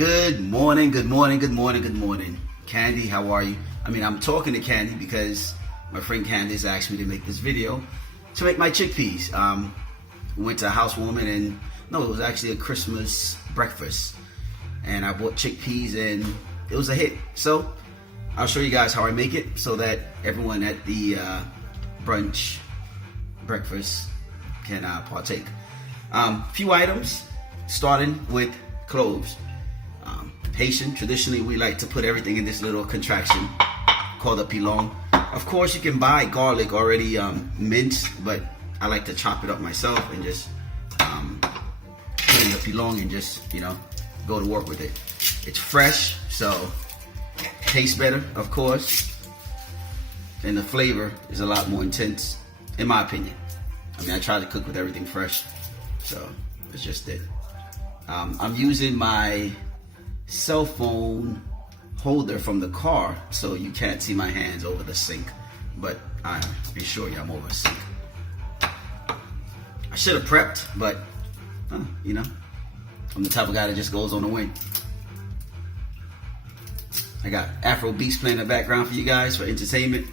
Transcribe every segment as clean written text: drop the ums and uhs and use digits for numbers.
Good morning, good morning, good morning, good morning. Candy, how are you? I'm talking to Candy because my friend Candice asked me to make this video to make my chickpeas. We went to a housewarming and it was actually a Christmas breakfast. And I bought chickpeas and it was a hit. So I'll show you guys how I make it so that everyone at the brunch breakfast can partake. Few items, starting with cloves. Haitian, traditionally we like to put everything in this little contraction called a pilon. Of course you can buy garlic already minced, but I like to chop it up myself and just put in the pilon and just, go to work with it. It's fresh, so tastes better, of course, and the flavor is a lot more intense, in my opinion. I try to cook with everything fresh, so it's just it. I'm using my cell phone holder from the car, so you can't see my hands over the sink, but I assure you I'm over the sink. I should have prepped, but I'm the type of guy that just goes on the wing. I got Afro beats playing in the background for you guys for entertainment.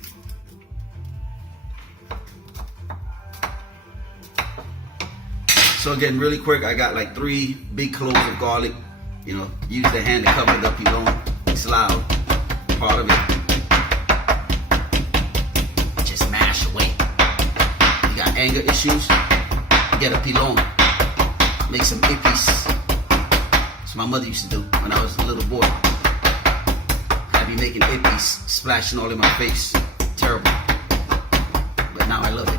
So again, really quick, I got like 3 big cloves of garlic. Use the hand to cover it up. You don't. It's loud. Part of it. Just mash away. You got anger issues? Get a pilon. Make some ippies. That's what my mother used to do when I was a little boy. I'd be making ippies, splashing all in my face. Terrible. But now I love it.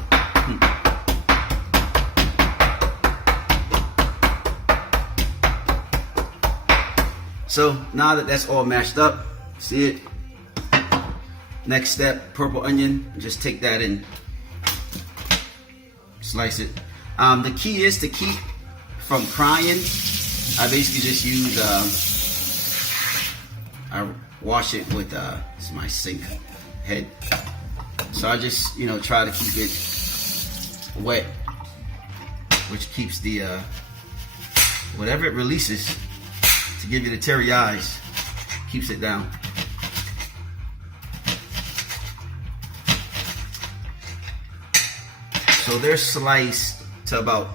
So now that that's all mashed up, see it? Next step, purple onion. Just take that and slice it. The key is to keep from crying. I basically just use, I wash it with, this is my sink head. So I just, try to keep it wet, which keeps the, whatever it releases, to give you the teary eyes, keeps it down. So they're sliced to about,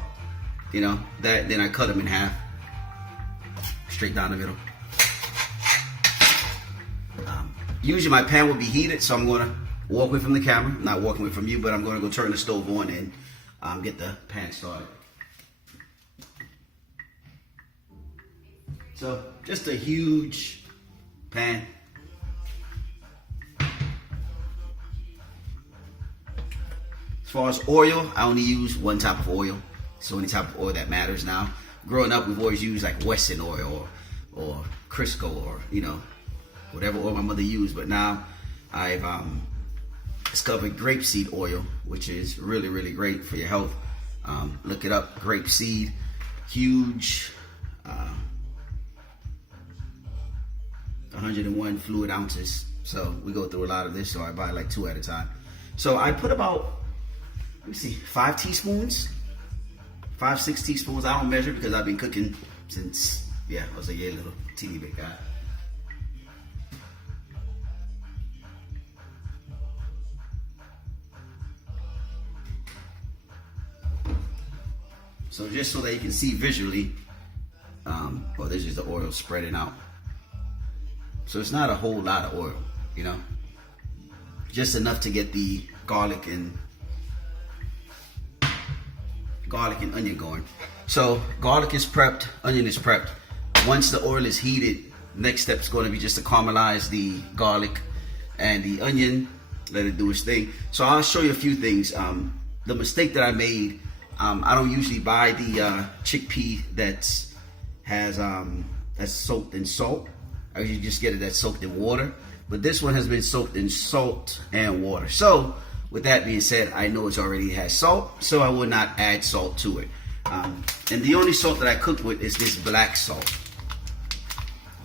that, then I cut them in half, straight down the middle. Usually my pan will be heated, so I'm gonna walk away from the camera. I'm not walking away from you, but I'm gonna go turn the stove on and get the pan started. So just a huge pan. As far as oil, I only use one type of oil. So any type of oil that matters now. Growing up, we've always used like Western oil or Crisco or, whatever oil my mother used. But now I've discovered grapeseed oil, which is really, really great for your health. Look it up, grapeseed, huge, 101 fluid ounces. So we go through a lot of this, so I buy like 2 at a time. So I put about, 5 teaspoons, 5, 6 teaspoons. I don't measure because I've been cooking since, I was a little teeny bit guy. So just so that you can see visually, this is the oil spreading out. So it's not a whole lot of oil, just enough to get the garlic and onion going. So garlic is prepped, onion is prepped. Once the oil is heated, next step is going to be just to caramelize the garlic and the onion, let it do its thing. So I'll show you a few things. The mistake that I made, I don't usually buy the chickpea that's soaked in salt. I usually just get it that's soaked in water, but this one has been soaked in salt and water. So with that being said, I know it's already has salt, so I will not add salt to it. And the only salt that I cook with is this black salt,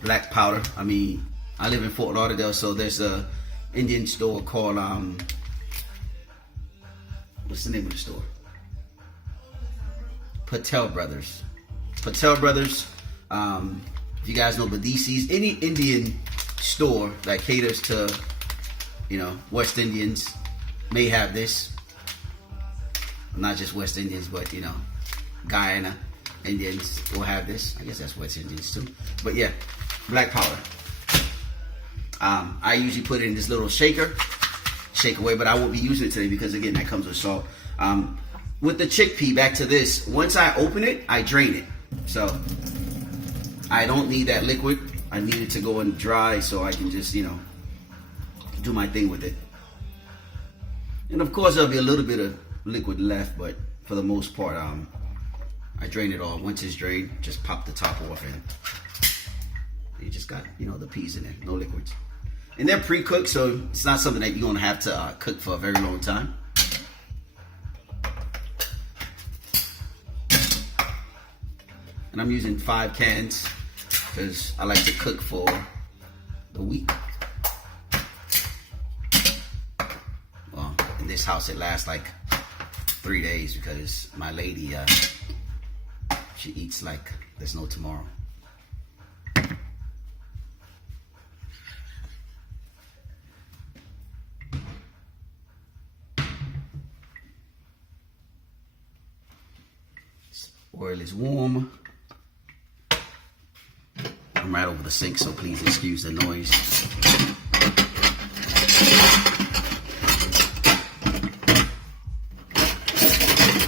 black powder. I live in Fort Lauderdale, so there's a Indian store called, what's the name of the store? Patel Brothers. If you guys know Badisi's, any Indian store that caters to, West Indians may have this. Not just West Indians, but, Guyana Indians will have this. I guess that's West Indians too. But yeah, black powder. I usually put it in this little shaker, shake away, but I won't be using it today because, again, that comes with salt. With the chickpea, back to this, once I open it, I drain it. So I don't need that liquid. I need it to go in dry so I can just, do my thing with it. And of course, there'll be a little bit of liquid left, but for the most part, I drain it all. Once it's drained, just pop the top off and you just got, the peas in there, no liquids. And they're pre-cooked, so it's not something that you're gonna have to cook for a very long time. And I'm using 5 cans because I like to cook for the week. Well, in this house, it lasts like 3 days because my lady, she eats like there's no tomorrow. Oil is warm. I'm right over the sink, so please excuse the noise.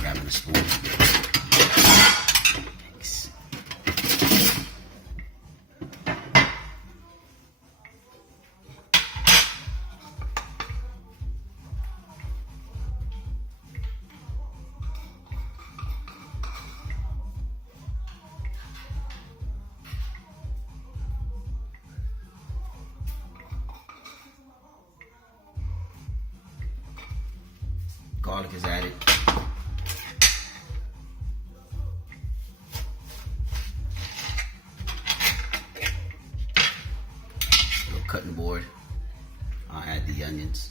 Grabbing a spoon. Thanks. Garlic is added. Little cutting board. I'll add the onions.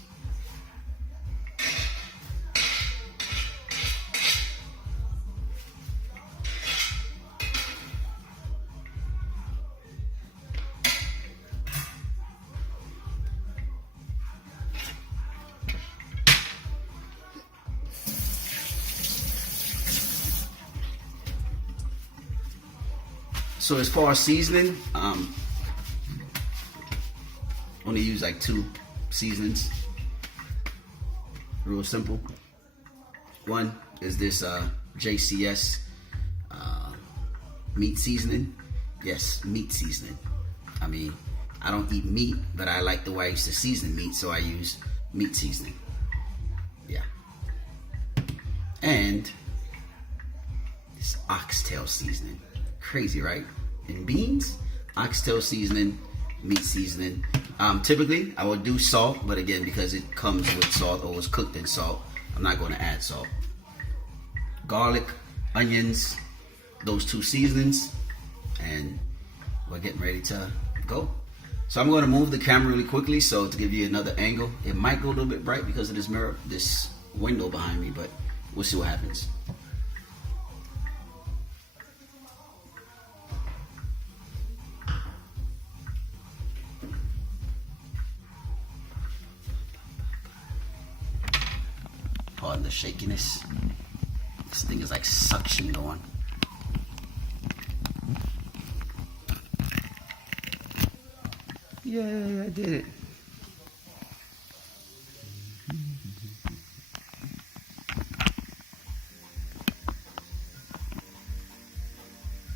So as far as seasoning, only use like 2 seasonings. Real simple. One is this JCS meat seasoning. Yes, meat seasoning. I mean, I don't eat meat, but I like the way I used to season meat, so I use meat seasoning. Yeah. And this oxtail seasoning. Crazy, right? And beans, oxtail seasoning, meat seasoning. Typically, I would do salt, but again, because it comes with salt or was cooked in salt, I'm not going to add salt. Garlic, onions, those 2 seasonings, and we're getting ready to go. So I'm going to move the camera really quickly, so to give you another angle. It might go a little bit bright because of this mirror, this window behind me, but we'll see what happens. Pardon the shakiness. This thing is like suction going. Yeah, I did it.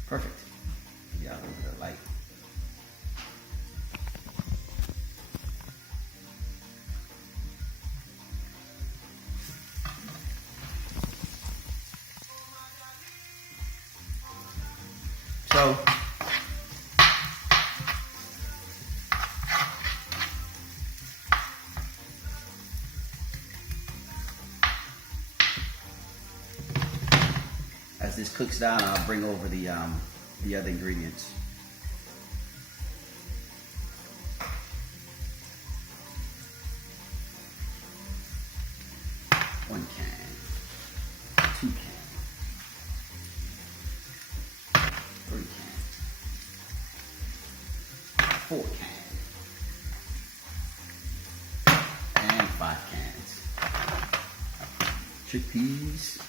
Perfect. Yeah, a little bit of light. So, as this cooks down, I'll bring over the other ingredients. One can, 2 cans, 3 cans, 4 cans. And 5 cans. Chickpeas.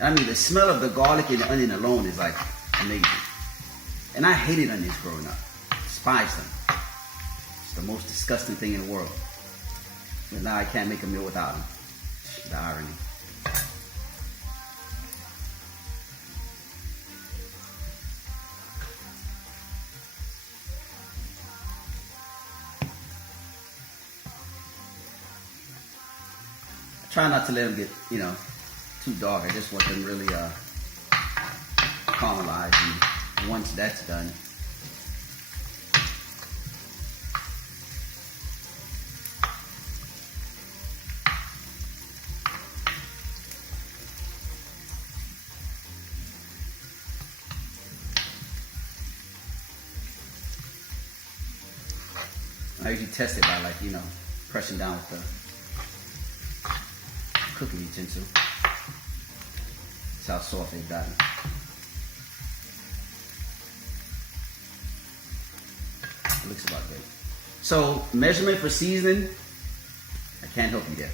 I mean, the smell of the garlic and the onion alone is like amazing. And I hated onions growing up. Despised them. It's the most disgusting thing in the world. But now I can't make a meal without them. The irony. I try not to let them get, too dark. I just want them really caramelized. And once that's done, I usually test it by pressing down with the cooking utensil. That's how soft they've gotten. It looks about good. So measurement for seasoning, I can't help you there.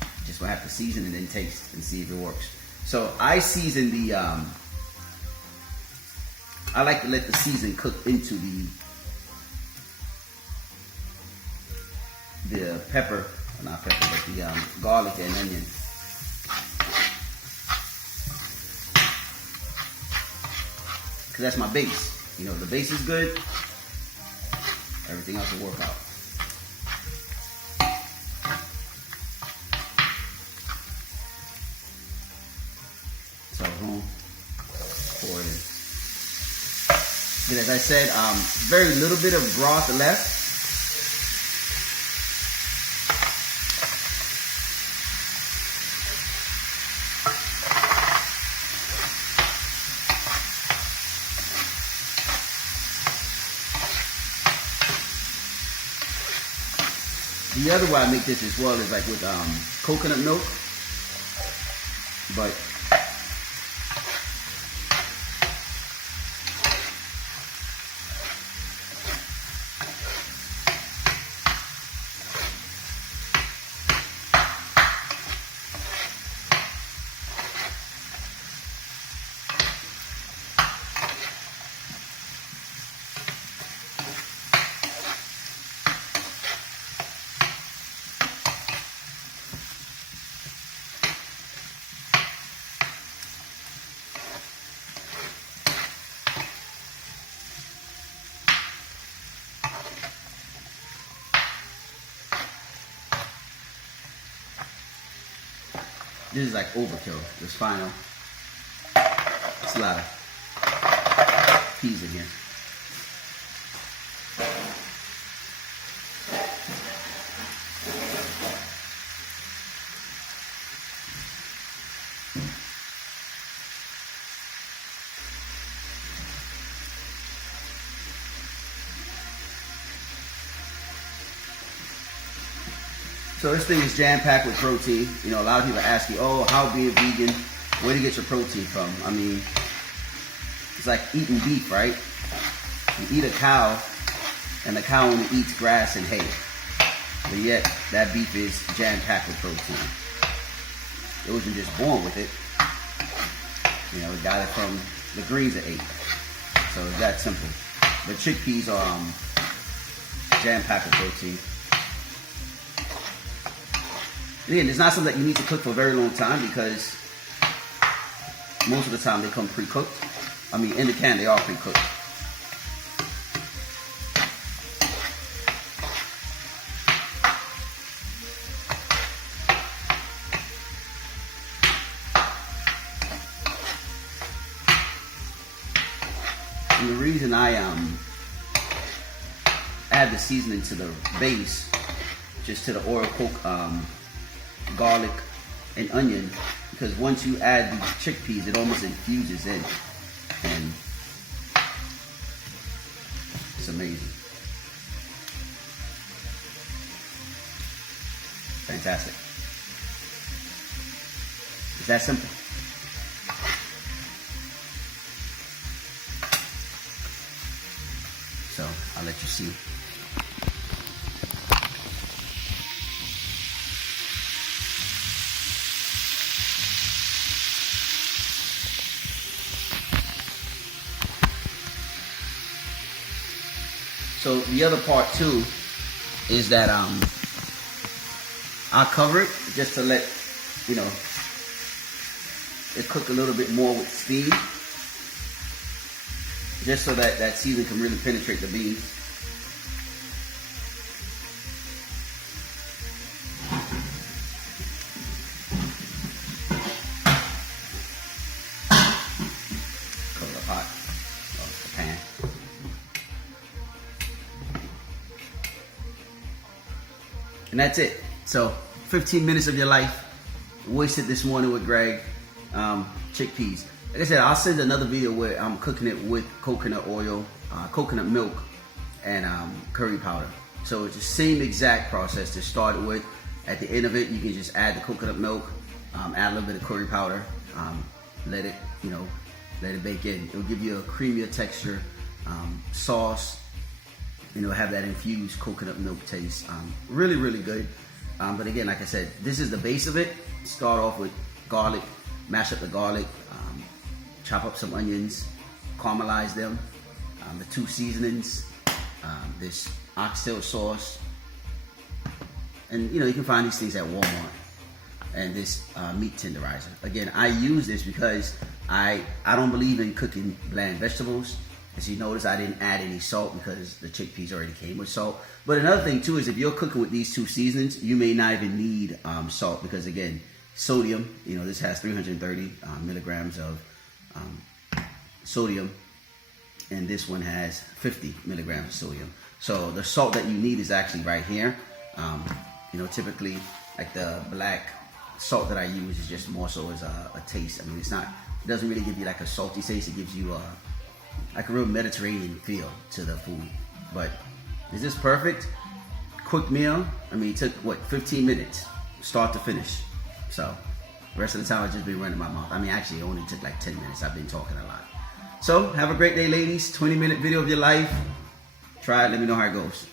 You just gonna have to season and then taste and see if it works. So I season the, I like to let the season cook into the pepper, not pepper, but the garlic and onion. Because that's my base. The base is good, everything else will work out. So boom, pour it in. But as I said, very little bit of broth left. The other way I make this as well is like with coconut milk, but this is like overkill. This final. It's a lot of peas in here. So this thing is jam-packed with protein. A lot of people ask you, oh, how be a vegan? Where do you get your protein from? I mean, it's like eating beef, right? You eat a cow, and the cow only eats grass and hay. But yet, that beef is jam-packed with protein. It wasn't just born with it. It got it from the greens it ate. So it's that simple. But chickpeas are jam-packed with protein. Again, it's not something that you need to cook for a very long time because most of the time they come pre-cooked. I mean, in the can they are pre-cooked. And the reason I add the seasoning to the base, just to the oil, coke, garlic and onion, because once you add the chickpeas, it almost infuses in, and it's amazing. Fantastic. It's that simple. I'll let you see. So the other part too is that I'll cover it just to let, you know, it cook a little bit more with steam, just so that that seasoning can really penetrate the beans. Cover the pot, the pan. And that's it. So 15 minutes of your life wasted this morning with Greg. Chickpeas. Like I said, I'll send another video where I'm cooking it with coconut oil, coconut milk, and curry powder. So it's the same exact process to start with. At the end of it, you can just add the coconut milk, add a little bit of curry powder, let it, you know, let it bake in. It'll give you a creamier texture, sauce. You know, have that infused coconut milk taste. Really, really good. But again, like I said, this is the base of it. Start off with garlic, mash up the garlic, chop up some onions, caramelize them, the 2 seasonings, this oxtail sauce, and you know, you can find these things at Walmart, and this meat tenderizer. Again, I use this because I don't believe in cooking bland vegetables. As you notice, I didn't add any salt because the chickpeas already came with salt. But another thing too is if you're cooking with these 2 seasonings, you may not even need salt, because again, sodium, you know, this has 330 milligrams of sodium, and this one has 50 milligrams of sodium. So the salt that you need is actually right here. You know, typically like the black salt that I use is just more so as a taste. I mean, it doesn't really give you like a salty taste. It gives you like a real Mediterranean feel to the food. But is this perfect? Quick meal. I mean, it took what, 15 minutes, start to finish. So the rest of the time I've just been running my mouth. I mean, actually it only took like 10 minutes. I've been talking a lot. So have a great day, ladies. 20-minute video of your life. Try it, let me know how it goes.